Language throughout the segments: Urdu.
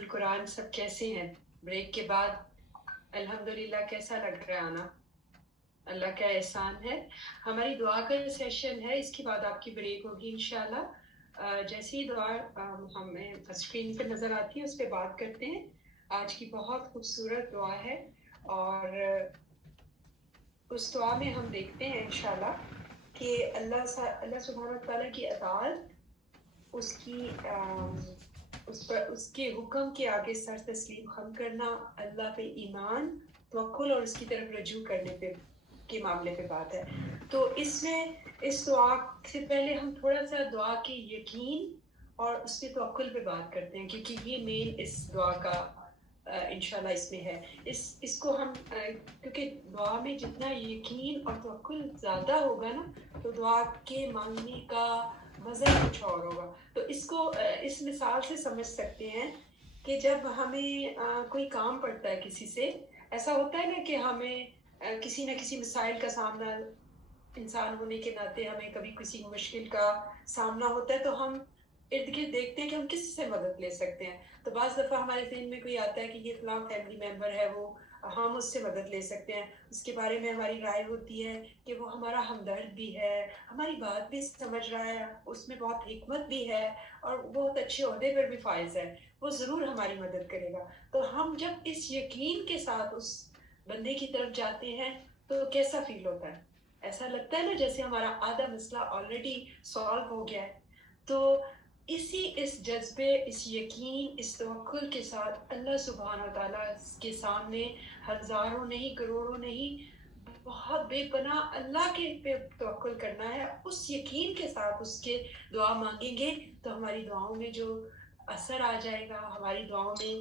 القرآن سب کیسے ہیں؟ بریک کے بعد الحمدللہ کیسا لگ رہا ہے آنا؟ اللہ کا احسان ہے. ہماری دعا کا سیشن ہے، اس کے بعد آپ کی بریک ہوگی انشاءاللہ. جیسی ہی دعا ہمیں اسکرین پہ نظر آتی ہے اس پہ بات کرتے ہیں. آج کی بہت خوبصورت دعا ہے اور اس دعا میں ہم دیکھتے ہیں انشاءاللہ کہ اللہ سبحانہ وتعالیٰ کی اطاعت، اس کی اس کے حکم کے آگے سر تسلیم خم کرنا، اللہ پہ ایمان، توکل اور اس کی طرف رجوع کرنے پہ کے معاملے پہ بات ہے. تو اس میں اس دعا سے پہلے ہم تھوڑا سا دعا کے یقین اور اس پہ توکل پہ بات کرتے ہیں، کیونکہ یہ مین اس دعا کا انشاءاللہ اس میں ہے. اس کو ہم کیونکہ دعا میں جتنا یقین اور توکل زیادہ ہوگا نا، تو دعا کے مانگنے کا مزہ کچھ اور ہوگا. تو اس کو اس مثال سے سمجھ سکتے ہیں کہ جب ہمیں کوئی کام پڑتا ہے کسی سے، ایسا ہوتا ہے نا کہ ہمیں کسی نہ کسی مسائل کا سامنا، انسان ہونے کے ناطے ہمیں کبھی کسی مشکل کا سامنا ہوتا ہے تو ہم ارد گرد دیکھتے ہیں کہ ہم کس سے مدد لے سکتے ہیں. تو بعض دفعہ ہمارے ذہن میں کوئی آتا ہے کہ یہ فلاں فیملی ممبر ہے، وہ ہم اس سے مدد لے سکتے ہیں، اس کے بارے میں ہماری رائے ہوتی ہے کہ وہ ہمارا ہمدرد بھی ہے، ہماری بات بھی سمجھ رہا ہے، اس میں بہت حکمت بھی ہے اور بہت اچھے عہدے پر بھی فائز ہے، وہ ضرور ہماری مدد کرے گا. تو ہم جب اس یقین کے ساتھ اس بندے کی طرف جاتے ہیں تو کیسا فیل ہوتا ہے؟ ایسا لگتا ہے نا جیسے ہمارا آدھا مسئلہ آلریڈی سالو ہو گیا ہے. تو اس جذبے، اس یقین، اس توکل کے ساتھ اللہ سبحانہ وتعالیٰ کے سامنے ہزاروں نہیں، کروڑوں نہیں، بہت بے پناہ اللہ کے پہ توکل کرنا ہے. اس یقین کے ساتھ اس کے دعا مانگیں گے تو ہماری دعاؤں میں جو اثر آ جائے گا، ہماری دعاؤں میں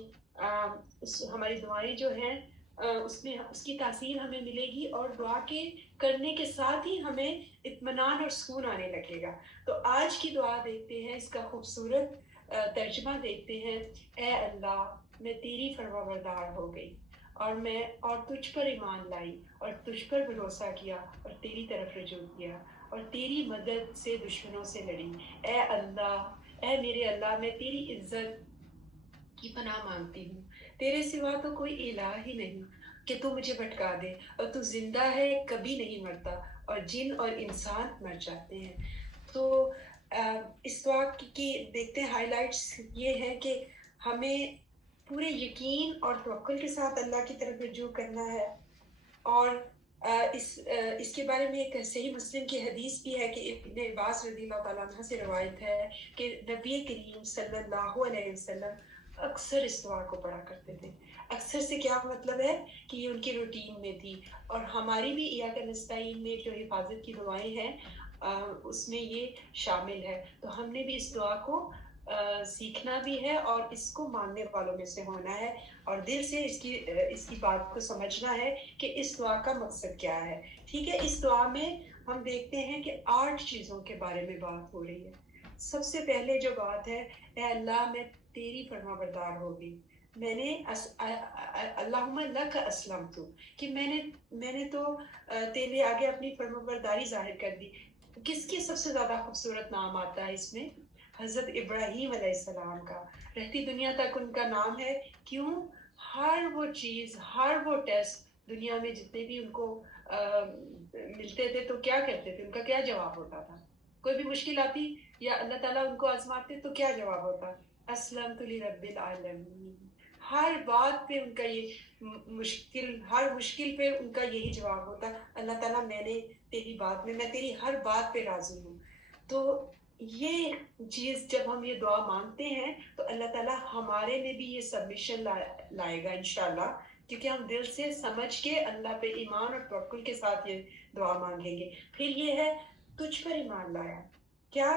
ہماری دعائیں جو ہیں اس میں اس کی تاثیر ہمیں ملے گی اور دعا کے کرنے کے ساتھ ہی ہمیں اطمینان اور سکون آنے لگے گا. تو آج کی دعا دیکھتے ہیں، اس کا خوبصورت ترجمہ دیکھتے ہیں. اے اللہ، میں تیری فرما بردار ہو گئی اور تجھ پر ایمان لائی اور تجھ پر بھروسہ کیا اور تیری طرف رجوع کیا اور تیری مدد سے دشمنوں سے لڑی. اے اللہ، اے میرے اللہ، میں تیری عزت کی پناہ مانگتی ہوں. تیرے سوا تو کوئی الہ ہی نہیں کہ تو مجھے بھٹکا دے، اور تو زندہ ہے، کبھی نہیں مرتا، اور جن اور انسان مر جاتے ہیں. تو اس دعا کی دیکھتے ہیں ہائی لائٹس یہ ہے کہ ہمیں پورے یقین اور توکل کے ساتھ اللہ کی طرف رجوع کرنا ہے. اور اس کے بارے میں ایک صحیح مسلم کی حدیث بھی ہے کہ ابن عباس رضی اللہ تعالیٰ عنہ سے روایت ہے کہ نبی کریم صلی اللہ علیہ وسلم اکثر اس دعا کو پڑھا کرتے تھے. اکثر سے کیا مطلب ہے کہ یہ ان کی روٹین میں تھی، اور ہماری بھی ایاک نستعین میں جو حفاظت کی دعائیں ہیں اس میں یہ شامل ہے. تو ہم نے بھی اس دعا کو سیکھنا بھی ہے اور اس کو ماننے والوں میں سے ہونا ہے اور دل سے اس کی بات کو سمجھنا ہے کہ اس دعا کا مقصد کیا ہے. ٹھیک ہے، اس دعا میں ہم دیکھتے ہیں کہ 8 چیزوں کے بارے میں بات ہو رہی ہے. سب سے پہلے جو بات ہے، اے اللہ، میں تیری فرما بردار ہوگی. میں نے اللہم لک اسلمت، کہ میں نے تو تیرے آگے اپنی فرما برداری ظاہر کر دی. کس کے سب سے زیادہ خوبصورت نام آتا ہے اس میں؟ حضرت ابراہیم علیہ السلام کا. رہتی دنیا تک ان کا نام ہے. کیوں؟ ہر وہ چیز، ہر وہ ٹیسٹ دنیا میں جتنے بھی ان کو ملتے تھے تو کیا کہتے تھے، ان کا کیا جواب ہوتا تھا؟ کوئی بھی مشکل آتی یا اللہ تعالیٰ ان کو آزماتے تو کیا جواب ہوتا؟ اسلمت لرب العالمین. ہر بات پہ ان کا ہر مشکل پہ ان کا یہی جواب ہوتا، اللہ تعالیٰ میں نے تیری بات میں تیری ہر بات پہ راضی ہوں. تو یہ چیز جب ہم یہ دعا مانگتے ہیں تو اللہ تعالیٰ ہمارے میں بھی یہ سبمیشن لائے گا انشاءاللہ، کیونکہ ہم دل سے سمجھ کے اللہ پہ ایمان اور توکل کے ساتھ یہ دعا مانگیں گے. پھر یہ ہے تجھ پر ایمان لایا. کیا؟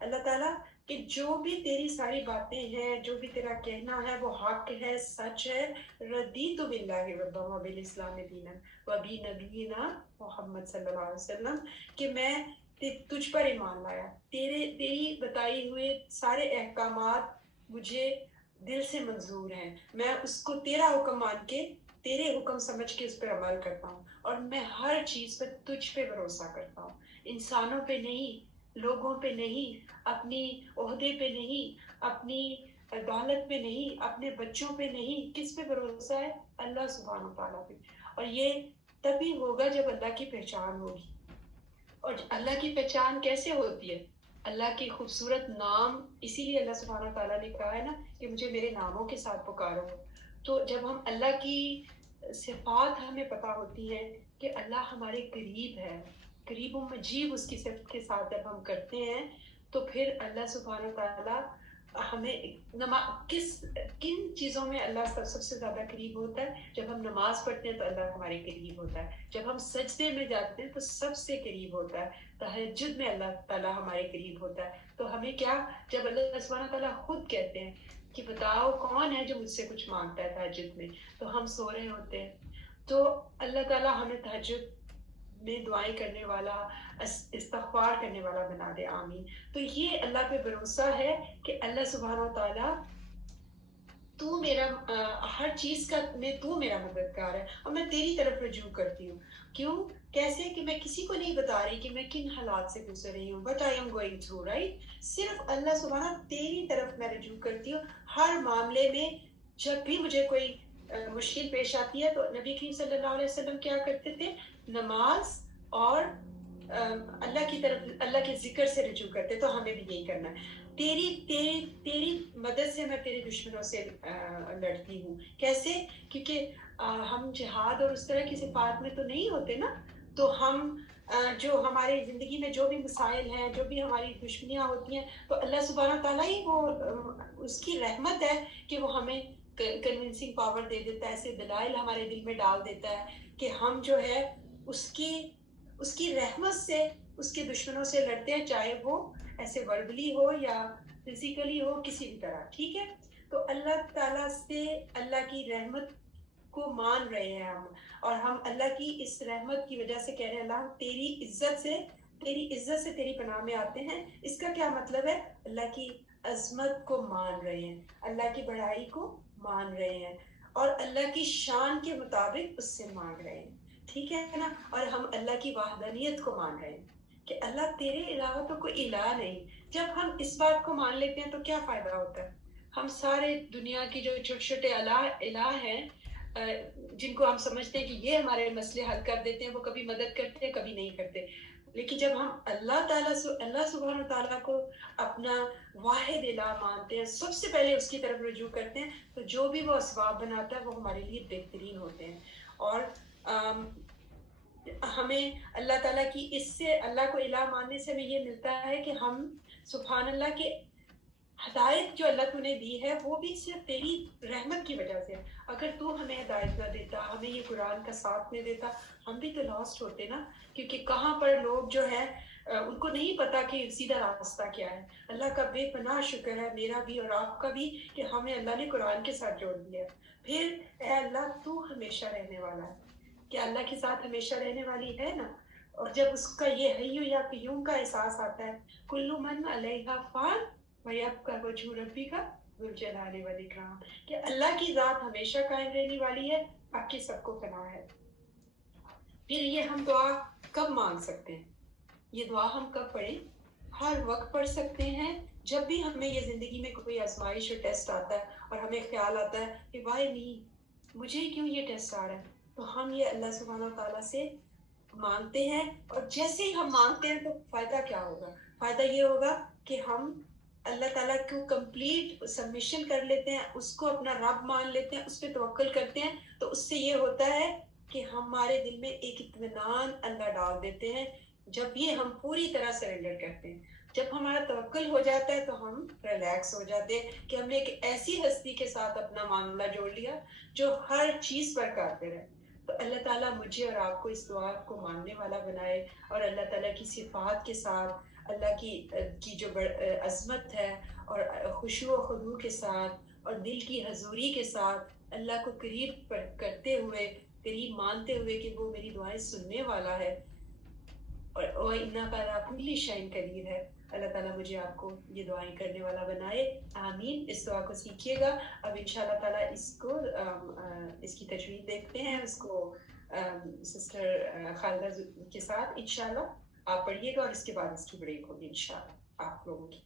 اللہ تعالیٰ کہ جو بھی تیری ساری باتیں ہیں، جو بھی تیرا کہنا ہے وہ حق ہے، سچ ہے. ردیت باللہ ربا وبالاسلام دینا وبی نبینا محمد صلی اللہ علیہ وسلم، کہ میں تجھ پر ایمان لایا. تیری بتائی ہوئے سارے احکامات مجھے دل سے منظور ہیں. میں اس کو تیرا حکم مان کے، تیرے حکم سمجھ کے اس پر عمل کرتا ہوں، اور میں ہر چیز پہ تجھ پہ بھروسہ کرتا ہوں. انسانوں پہ نہیں، لوگوں پہ نہیں، اپنی عہدے پہ نہیں، اپنی دولت پہ نہیں، اپنے بچوں پہ نہیں، کس پہ بھروسہ ہے؟ اللہ سبحانہ تعالیٰ پہ. اور یہ تبھی ہوگا جب اللہ کی پہچان ہوگی. اور اللہ کی پہچان کیسے ہوتی ہے؟ اللہ کی خوبصورت نام، اسی لیے اللہ سبحانہ تعالیٰ نے کہا ہے نا کہ مجھے میرے ناموں کے ساتھ پکارو. تو جب ہم اللہ کی صفات ہمیں پتہ ہوتی ہیں کہ اللہ ہمارے قریب ہے، قریب و مجیب اس کی صفت کے ساتھ جب ہم کرتے ہیں، تو پھر اللہ سبحانہ تعالیٰ ہمیں کن چیزوں میں اللہ سب سے زیادہ قریب ہوتا ہے؟ جب ہم نماز پڑھتے ہیں تو اللہ ہمارے قریب ہوتا ہے. جب ہم سجدے میں جاتے ہیں تو سب سے قریب ہوتا ہے. تہجد میں اللہ تعالیٰ ہمارے قریب ہوتا ہے. تو ہمیں کیا، جب اللہ سبحانہ تعالیٰ خود کہتے ہیں کہ بتاؤ کون ہے جو مجھ سے کچھ مانگتا ہے تہجد میں، تو ہم سو رہے ہوتے ہیں. تو اللہ تعالیٰ ہمیں تہجد میں دعائیں کرنے والا، استغفار کرنے والا بنا دے. آمین. تو یہ اللہ پہ بھروسہ ہے کہ اللہ سبحانہ تعالیٰ تو میرا ہر چیز کا تو میرا مددگار ہے، اور میں تیری طرف رجوع کرتی ہوں. کیوں؟ کیسے؟ کہ میں کسی کو نہیں بتا رہی کہ میں کن حالات سے گزر رہی ہوں. But I am going through, right? صرف اللہ سبحانہ تیری طرف میں رجوع کرتی ہوں ہر معاملے میں. جب بھی مجھے کوئی مشکل پیش آتی ہے تو نبی کریم صلی اللہ علیہ وسلم کیا کرتے تھے؟ نماز اور اللہ کی طرف، اللہ کے ذکر سے رجوع کرتے. تو ہمیں بھی یہی کرنا ہے. تیری مدد سے میں تیرے دشمنوں سے لڑتی ہوں. کیسے؟ کیونکہ ہم جہاد اور اس طرح کی صفات میں تو نہیں ہوتے نا. تو ہم جو ہمارے زندگی میں جو بھی مسائل ہیں، جو بھی ہماری دشمنیاں ہوتی ہیں، تو اللہ سبحانہ تعالیٰ ہی وہ اس کی رحمت ہے کہ وہ ہمیں کنونسنگ پاور دے دیتا ہے، ایسے دلائل ہمارے دل میں ڈال دیتا ہے کہ ہم جو ہے اس کی رحمت سے اس کے دشمنوں سے لڑتے ہیں، چاہے وہ ایسے وربلی ہو یا فزیکلی ہو، کسی بھی طرح. ٹھیک ہے؟ تو اللہ تعالیٰ سے اللہ کی رحمت کو مان رہے ہیں ہم، اور ہم اللہ کی اس رحمت کی وجہ سے کہہ رہے ہیں اللہ تیری عزت سے تیری پناہ میں آتے ہیں. اس کا کیا مطلب ہے؟ اللہ کی عظمت کو مان رہے ہیں، اللہ کی بڑائی کو مان رہے ہیں، اور اللہ کی شان کے مطابق اس سے مانگ رہے ہیں. ٹھیک ہے نا؟ اور ہم اللہ کی وحدانیت کو مان رہے ہیں کہ اللہ تیرے علاوہ تو کوئی الہ نہیں. جب ہم اس بات کو مان لیتے ہیں تو کیا فائدہ ہوتا ہے؟ ہم سارے دنیا کی جو چھوٹے چھوٹے الہ ہیں جن کو ہم سمجھتے ہیں کہ یہ ہمارے مسئلے حل کر دیتے ہیں، وہ کبھی مدد کرتے ہیں، کبھی نہیں کرتے. لیکن جب ہم اللہ سبحانہ تعالیٰ کو اپنا واحد الہ مانتے ہیں، سب سے پہلے اس کی طرف رجوع کرتے ہیں، تو جو بھی وہ اسباب بناتا ہے وہ ہمارے لیے بہترین ہوتے ہیں. اور ہمیں اللہ تعالیٰ کی اس سے، اللہ کو الہ ماننے سے ہمیں یہ ملتا ہے کہ ہم سبحان اللہ کے ہدایت جو اللہ تو نے دی ہے وہ بھی صرف تیری رحمت کی وجہ سے. اگر تو ہمیں ہدایت نہ دیتا، ہمیں یہ قرآن کا ساتھ نہ دیتا، ہم بھی تو لاسٹ ہوتے نا. کیونکہ کہاں پر لوگ جو ہے ان کو نہیں پتا کہ سیدھا راستہ کیا ہے. اللہ کا بے پناہ شکر ہے، میرا بھی اور آپ کا بھی، کہ ہمیں اللہ نے قرآن کے ساتھ جوڑ دیا. پھر اے اللہ تو ہمیشہ رہنے والا ہے، کہ اللہ کے ساتھ ہمیشہ رہنے والی ہے نا. اور جب اس کا یہ حی یا قیوم کا احساس آتا ہے، کل من علیہا فان وَيَبْقَى وَجْهُ رَبِّكَ ذُو الْجَلَالِ وَالْإِكْرَامِ، کہ اللہ کی ذات ہمیشہ قائم رہنے والی ہے، باقی سب کو فنا ہے. پھر یہ ہم دعا کب مانگ سکتے ہیں؟ یہ دعا ہم کب پڑھیں؟ ہر وقت پڑھ سکتے ہیں. جب بھی ہمیں یہ زندگی میں کوئی آزمائش اور ٹیسٹ آتا ہے اور ہمیں خیال آتا ہے کہ وائی نہیں، مجھے کیوں یہ ٹیسٹ آ رہا ہے، تو ہم یہ اللہ سبحانہ تعالیٰ سے مانگتے ہیں. اور جیسے ہی ہم مانگتے ہیں تو فائدہ کیا ہوگا؟ فائدہ یہ ہوگا کہ ہم اللہ تعالیٰ کو کمپلیٹ سبمیشن کر لیتے ہیں، اس کو اپنا رب مان لیتے ہیں، اس پہ توکل کرتے ہیں. تو اس سے یہ ہوتا ہے کہ ہمارے دل میں ایک اطمینان اللہ ڈال دیتے ہیں جب یہ ہم پوری طرح سرنڈر کرتے ہیں. جب ہمارا توکل ہو جاتا ہے تو ہم ریلیکس ہو جاتے ہیں کہ ہم نے ایک ایسی ہستی کے ساتھ اپنا معاملہ جوڑ لیا جو ہر چیز پر قادر ہے. تو اللہ تعالیٰ مجھے اور آپ کو اس دعا کو ماننے والا بنائے، اور اللہ تعالیٰ کی صفات کے ساتھ، اللہ کی جو عظمت ہے، اور خشوع و خضوع کے ساتھ اور دل کی حضوری کے ساتھ اللہ کو قریب کرتے ہوئے، قریب مانتے ہوئے کہ وہ میری دعائیں سننے والا ہے، اور اِنَّکَ عَلَىٰ كُلِّ شَيْءٍ قدیر ہے. اللہ تعالیٰ مجھے آپ کو یہ دعائیں کرنے والا بنائے. آمین. اس دعا کو سیکھیے گا. اب انشاءاللہ تعالیٰ اس کی تجوید دیکھتے ہیں. اس کو سسٹر خالدہ کے ساتھ انشاءاللہ آپ پڑھیے گا، اور اس کے بعد اس کی بریک ہوگی انشاءاللہ آپ لوگوں کی.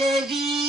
الذي